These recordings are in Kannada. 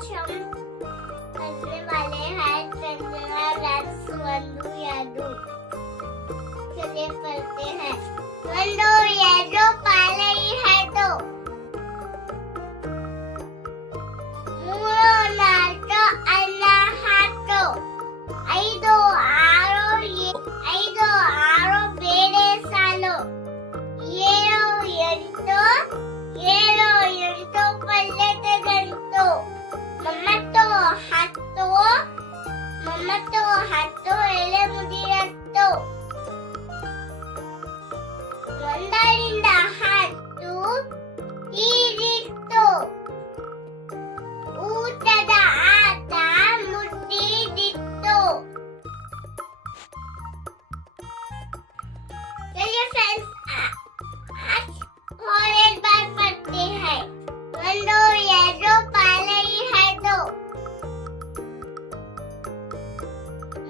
आज हम करने वाले हैं रंजना रस वंडू यादू। चलिए पढ़ते हैं। वंडू यादू पालई है दो, ಮೂರು ನಾಲ್ಕು ಅನ್ನ ಹಾಕು, ಐದು ಆರು ಬೇರೆ ಸಾಲು, ಏಳು ಎಂಟು ಪಲ್ಯದ ಗಂಟು, ಹತ್ತು ಎಲೆ ಮುದಿರತ್ತು, ಒಂದರಿಂದ 10 ಈರಿತ್ತು, ಊಟದ ಆಟ ಮುಟ್ಟಿದಿತ್ತು। चलिए फ्रेंड्स, आज और एक बार पढ़ते हैं। वंडू यादू पालई है दो,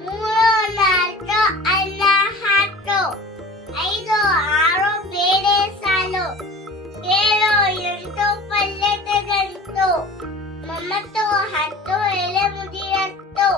ಮೂರು ನಾಲ್ಕು ಅನ್ನ ಹಾಕು, ಐದು ಆರು ಬೇರೆ ಸಾಲು, ಏಳು ಎಂಟು ಪಲ್ಯದ ಗಂಟು, 10 ಎಲೆ ಮುದಿರತ್ತು,